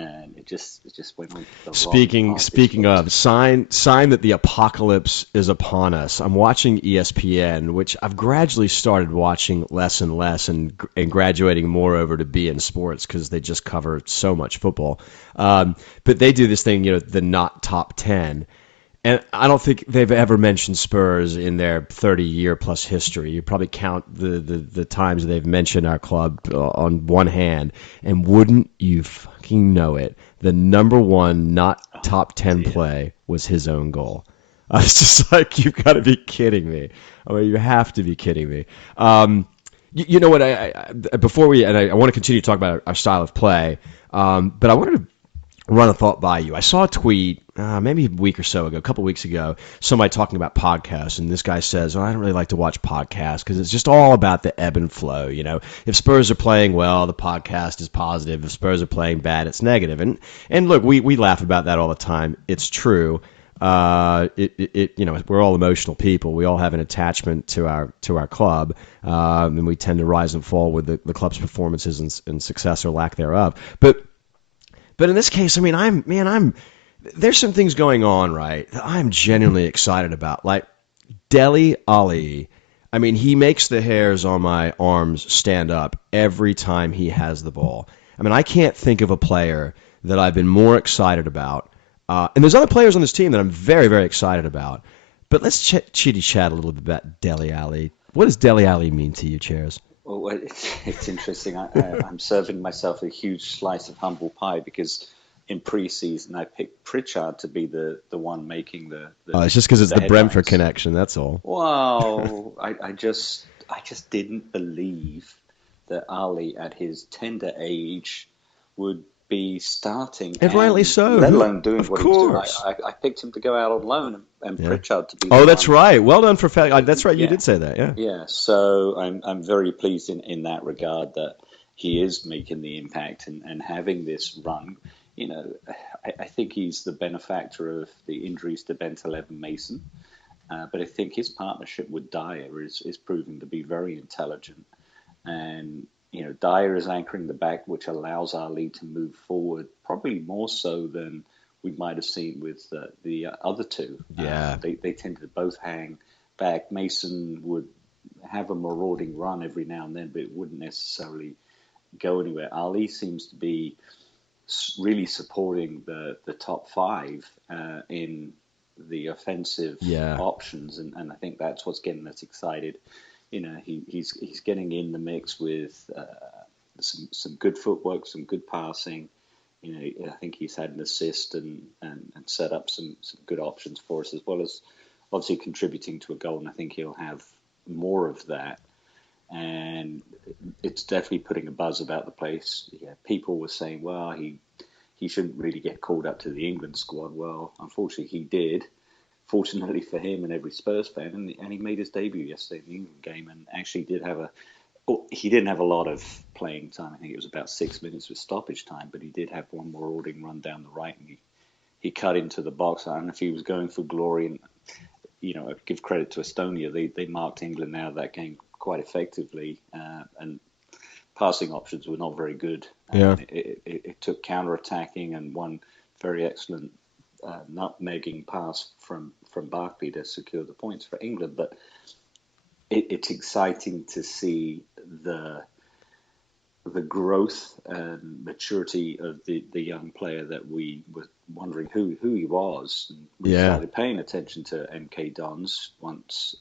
and it just went on the Speaking wrong path. speaking of sign that the apocalypse is upon us. I'm watching ESPN, which I've gradually started watching less and less, and graduating more over to beIN Sports because they just cover so much football. But they do this thing, the not top 10. And I don't think they've ever mentioned Spurs in their 30-year plus history. You probably count the times they've mentioned our club on one hand. And wouldn't you fucking know it, the number one not top 10 play was his own goal. I was just like, you've got to be kidding me. I mean, you have to be kidding me. You know what? Before I want to continue to talk about our style of play, but I wanted to run a thought by you. I saw a tweet maybe a week or so ago, a couple weeks ago, somebody talking about podcasts, and this guy says, I don't really like to watch podcasts because it's just all about the ebb and flow. If Spurs are playing well, the podcast is positive. If Spurs are playing bad, it's negative. And look, we laugh about that all the time. It's true. We're all emotional people. We all have an attachment to our club, and we tend to rise and fall with the club's performances and success or lack thereof. But in this case, I mean, there's some things going on, right, that I'm genuinely excited about. Like Dele Alli, I mean, he makes the hairs on my arms stand up every time he has the ball. I mean, I can't think of a player that I've been more excited about. And there's other players on this team that I'm very, very excited about. But let's chitty chat a little bit about Dele Alli. What does Dele Alli mean to you, Chairs? Well, it's interesting. I'm serving myself a huge slice of humble pie because in pre-season I picked Pritchard to be the one making the it's just because it's the headlines. Brentford connection, that's all. Well, I just didn't believe that Ali at his tender age would be starting, and rightly so, let alone doing what he was doing. I picked him to go out on loan and Pritchard to be. That's right. Well done for that's right. You did say that. Yeah. Yeah. So I'm very pleased in that regard that he is making the impact and having this run. I think he's the benefactor of the injuries to Bentaleb and Mason, but I think his partnership with Dier is proving to be very intelligent. And Dier is anchoring the back, which allows Ali to move forward, probably more so than we might have seen with the other two. Yeah, they tended to both hang back. Mason would have a marauding run every now and then, but it wouldn't necessarily go anywhere. Ali seems to be really supporting the top five in the offensive options, and I think that's what's getting us excited. He's getting in the mix with some good footwork, some good passing. I think he's had an assist and set up some good options for us, as well as obviously contributing to a goal. And I think he'll have more of that. And it's definitely putting a buzz about the place. Yeah, people were saying, well, he shouldn't really get called up to the England squad. Well, unfortunately, he did. Fortunately for him and every Spurs fan, and he made his debut yesterday in the England game, and actually he didn't have a lot of playing time. I think it was about 6 minutes with stoppage time, but he did have one marauding run down the right, and he cut into the box. I don't know if he was going for glory, and I give credit to Estonia. They marked England out of that game quite effectively, and passing options were not very good. Yeah. It took counter-attacking and one very excellent nutmegging pass from Barkley to secure the points for England. But it's exciting to see the growth and maturity of the young player that we were wondering who he was. And we started paying attention to MK Dons once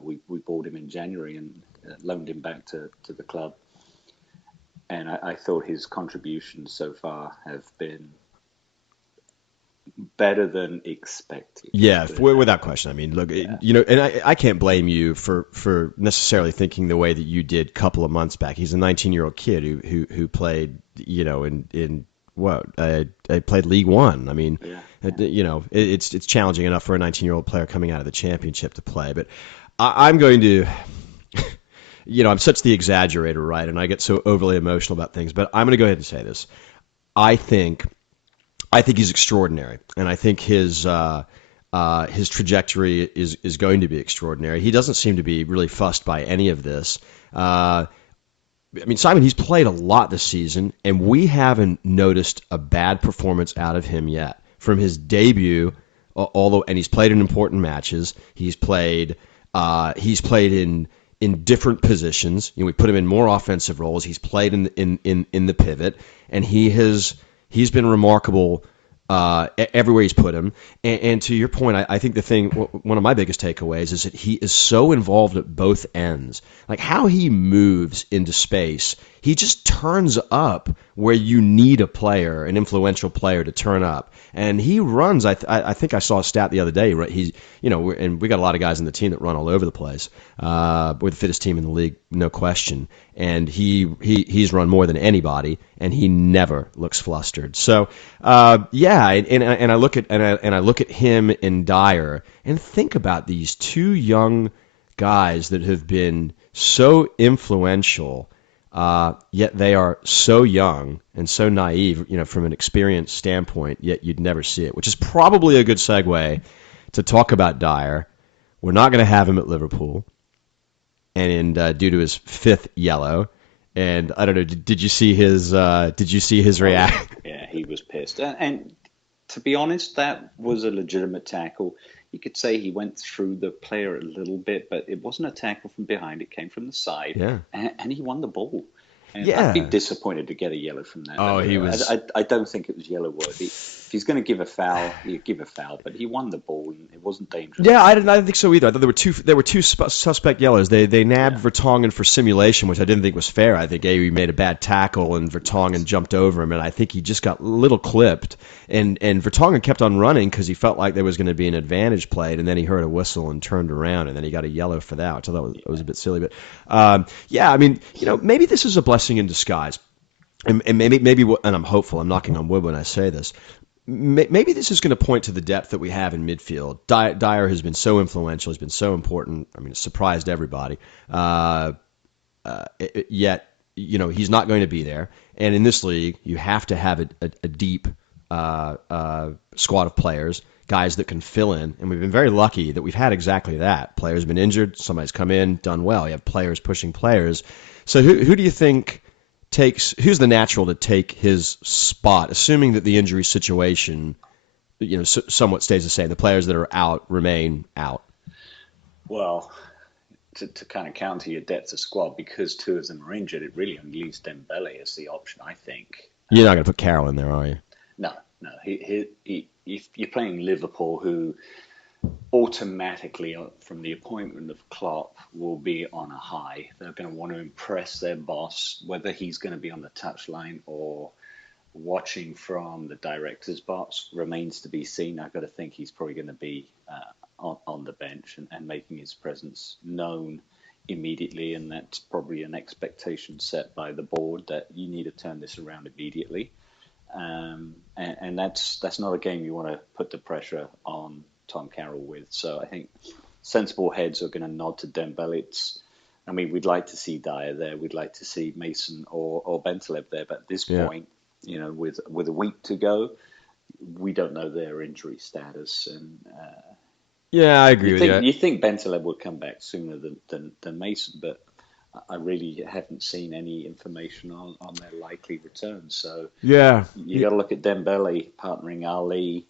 we bought him in January and loaned him back to the club. And I thought his contributions so far have been better than expected. Yeah, without question. I mean, look, and I can't blame you for necessarily thinking the way that you did a couple of months back. He's a 19-year-old kid who played, in what? I played League One. I mean, it's challenging enough for a 19-year-old player coming out of the championship to play. But I'm going to, I'm such the exaggerator, right? And I get so overly emotional about things. But I'm going to go ahead and say this. I think he's extraordinary, and I think his trajectory is going to be extraordinary. He doesn't seem to be really fussed by any of this. I mean, Simon, he's played a lot this season, and we haven't noticed a bad performance out of him yet. From his debut, although, and he's played in important matches. He's played in different positions. You know, we put him in more offensive roles. He's played in the pivot, and he's been remarkable everywhere he's put him. And to your point, I think one of my biggest takeaways is that he is so involved at both ends. Like how he moves into space, he just turns up where you need a player, an influential player, to turn up. And he runs. I think I saw a stat the other day. Right, and we got a lot of guys in the team that run all over the place. We're the fittest team in the league, no question. And he's run more than anybody, and he never looks flustered. So and I look at him in Dier and think about these two young guys that have been so influential. Yet they are so young and so naive, from an experience standpoint, yet you'd never see it, which is probably a good segue to talk about Dier. We're not going to have him at Liverpool, and due to his fifth yellow. And I don't know, did you see his reaction? Yeah, he was pissed. And to be honest, that was a legitimate tackle. You could say he went through the player a little bit, but it wasn't a tackle from behind. It came from the side, yeah. and he won the ball. And yeah. I'd be disappointed to get a yellow from that. Oh, he was. I don't think it was yellow worthy. If he's going to give a foul, you give a foul. But he won the ball, and it wasn't dangerous. Yeah, I didn't think so either. I thought there were two suspect yellows. They nabbed Vertonghen for simulation, which I didn't think was fair. I think he made a bad tackle, and Vertonghen jumped over him, and I think he just got a little clipped. And Vertonghen kept on running because he felt like there was going to be an advantage played, and then he heard a whistle and turned around, and then he got a yellow for that, which I thought was a bit silly. But I mean, maybe this is a blessing in disguise. And maybe, and I'm hopeful, I'm knocking on wood when I say this, maybe this is going to point to the depth that we have in midfield. Dier has been so influential, has been so important. I mean, it surprised everybody. Yet, he's not going to be there. And in this league, you have to have a deep squad of players, guys that can fill in. And we've been very lucky that we've had exactly that. Players have been injured, somebody's come in, done well. You have players pushing players. So who do you think who's the natural to take his spot, assuming that the injury situation, somewhat stays the same? The players that are out remain out. Well, to kind of counter your depth of squad, because two of them are injured, it really only leaves Dembele as the option, I think. You're not going to put Carroll in there, are you? No. If you're playing Liverpool, who automatically, from the appointment of Klopp, will be on a high. They're going to want to impress their boss, whether he's going to be on the touchline or watching from the director's box remains to be seen. I've got to think he's probably going to be on the bench and making his presence known immediately, and that's probably an expectation set by the board that you need to turn this around immediately. And that's not a game you want to put the pressure on Tom Carroll with. So I think sensible heads are going to nod to Dembele. We'd like to see Dier there. We'd like to see Mason or Bentaleb there. But at this point, with a week to go, we don't know their injury status. And I agree with you. You think Bentaleb would come back sooner than Mason, but I really haven't seen any information on their likely return. So you got to look at Dembele partnering Ali.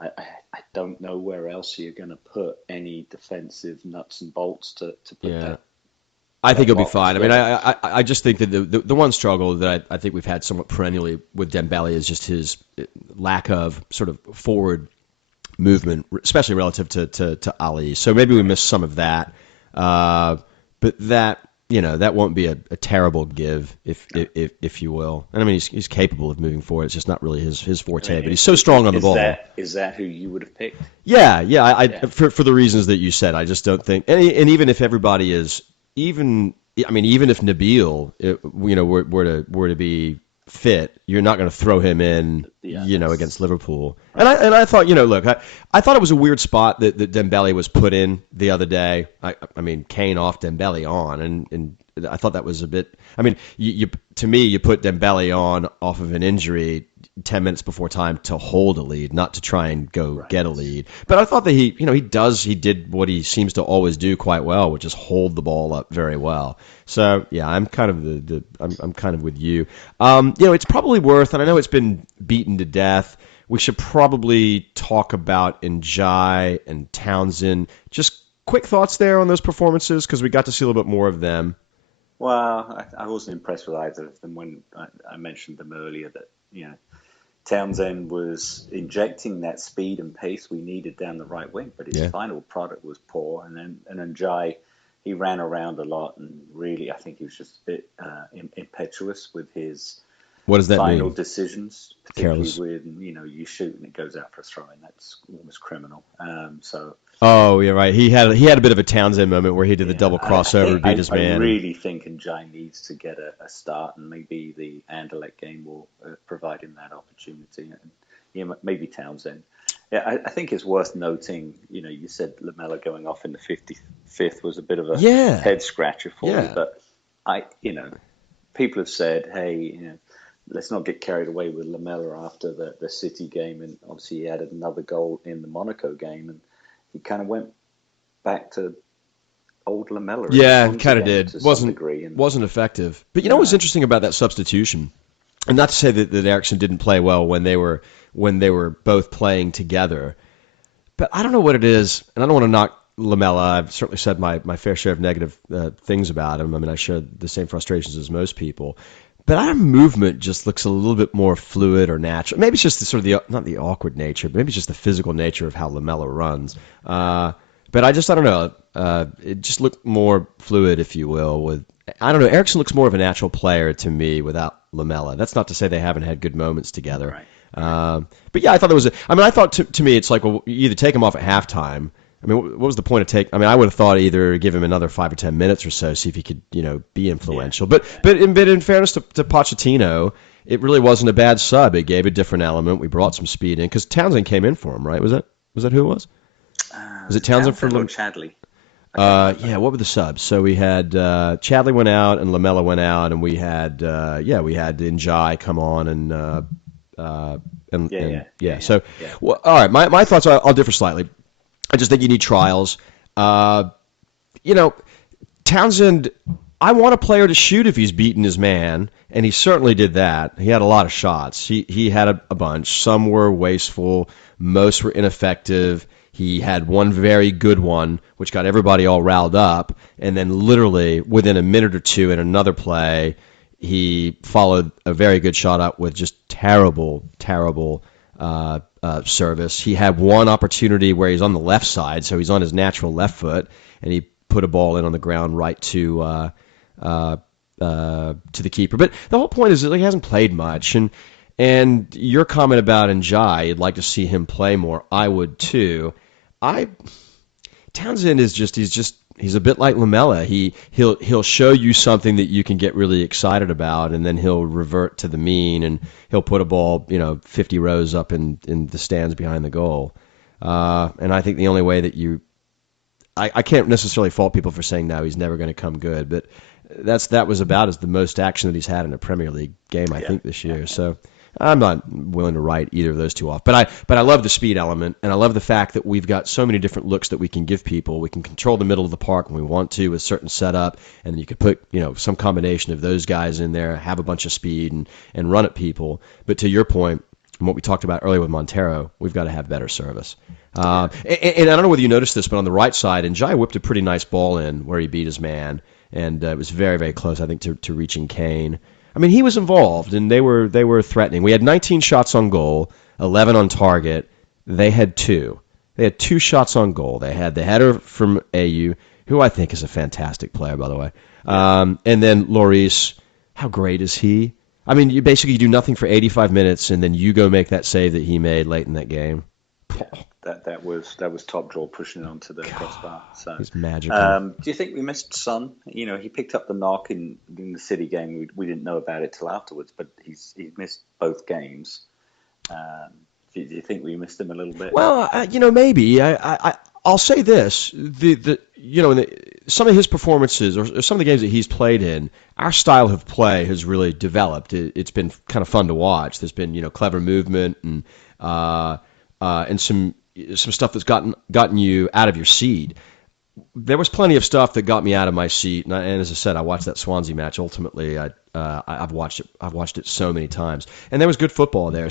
I don't know where else you're going to put any defensive nuts and bolts to put that. I think he'll be fine. I mean, I just think that the one struggle that I think we've had somewhat perennially with Dembele is just his lack of sort of forward movement, especially relative to Ali. So maybe we missed some of that. But that won't be a terrible give, if you will. And I mean, he's capable of moving forward. It's just not really his forte. But he's so strong on the ball. Is that who you would have picked? Yeah. For the reasons that you said, I just don't think. And even if everybody is even if Nabil, were to be fit, you're not going to throw him in, against Liverpool. Right. And I thought, look, I thought it was a weird spot that Dembele was put in the other day. I mean, Kane off, Dembele on, and I thought that was a bit. I mean, to me, you put Dembele on off of an injury 10 minutes before time to hold a lead, not to try and go get a lead. But I thought that he did what he seems to always do quite well, which is hold the ball up very well. So yeah, I'm kind of I'm kind of with you. It's probably worth, and I know it's been beaten to death. We should probably talk about Njai and Townsend. Just quick thoughts there on those performances, because we got to see a little bit more of them. Well, I wasn't impressed with either of them when I mentioned them earlier. That Townsend was injecting that speed and pace we needed down the right wing, but his final product was poor. And then Njai, he ran around a lot, and really, I think he was just a bit impetuous with his What does that final mean? decisions, particularly Careless. with you shoot and it goes out for a throw in. That's almost criminal. Oh, yeah, right. He had a bit of a Townsend moment where he did the double crossover, beat his man. I really think Njai needs to get a start, and maybe the Anderlecht game will provide him that opportunity. And maybe Townsend. Yeah, I think it's worth noting. You said Lamela going off in the 55th was a bit of a head scratcher for me, but people have said, hey, let's not get carried away with Lamela after the City game, and obviously he added another goal in the Monaco game, and he kind of went back to old Lamela. Yeah, kind of did. And wasn't effective. But you know what's interesting about that substitution, and not to say that Eriksson didn't play well when they were both playing together, but I don't know what it is, and I don't want to knock Lamela. I've certainly said my fair share of negative things about him. I mean, I share the same frustrations as most people. But our movement just looks a little bit more fluid or natural. Maybe it's just the sort of not the awkward nature, but maybe it's just the physical nature of how Lamela runs. But I don't know. It just looked more fluid, if you will. I don't know. Eriksson looks more of a natural player to me without Lamela. That's not to say they haven't had good moments together. Right. But yeah, I thought I thought to me it's like, well, you either take him off at halftime. I mean, what was the point of I would have thought either give him another 5 or 10 minutes or so, see if he could, be influential. Yeah. But in fairness to Pochettino, it really wasn't a bad sub. It gave a different element. We brought some speed in because Townsend came in for him, right? Was that who it was? Was it Townsend for Chadley? What were the subs? So we had Chadley went out and Lamela went out, and we had Njai come on and So, well, all right, my thoughts I'll differ slightly. I just think you need trials. Townsend, I want a player to shoot if he's beaten his man, and he certainly did that. He had a lot of shots. He had a bunch. Some were wasteful. Most were ineffective. He had one very good one, which got everybody all riled up, and then literally within a minute or two in another play, he followed a very good shot up with just terrible service. He had one opportunity where he's on the left side, so he's on his natural left foot, and he put a ball in on the ground right to the keeper. But the whole point is that he hasn't played much, and your comment about Njai, you'd like to see him play more. I would too. Townsend is he's a bit like Lamela. He'll show you something that you can get really excited about, and then he'll revert to the mean, and he'll put a ball 50 rows up in the stands behind the goal. And I think the only way that I can't necessarily fault people for saying no, he's never going to come good, but that was about as the most action that he's had in a Premier League game, I think, this year. So I'm not willing to write either of those two off. But I love the speed element, and I love the fact that we've got so many different looks that we can give people. We can control the middle of the park when we want to with certain setup, and you could put some combination of those guys in there, have a bunch of speed, and run at people. But to your point, and what we talked about earlier with Montero, we've got to have better service. And I don't know whether you noticed this, but on the right side, Njai whipped a pretty nice ball in where he beat his man, and it was very, very close, I think, to reaching Kane. I mean, he was involved, and they were threatening. We had 19 shots on goal, 11 on target. They had 2. They had 2 shots on goal. They had the header from AU, who I think is a fantastic player, by the way. And then Lloris, how great is he? I mean, you basically do nothing for 85 minutes, and then you go make that save that he made late in that game. That was top draw pushing it onto the crossbar. So he's magical. Do you think we missed Son? He picked up the knock in the City game. We didn't know about it till afterwards, but he's missed both games. Do you think we missed him a little bit? Well, maybe. I'll I'll say this: some of his performances or some of the games that he's played in, our style of play has really developed. It's been kind of fun to watch. There's been clever movement and some stuff that's gotten you out of your seat. There was plenty of stuff that got me out of my seat, and as I said, I watched that Swansea match. Ultimately, I've watched it so many times, and there was good football there.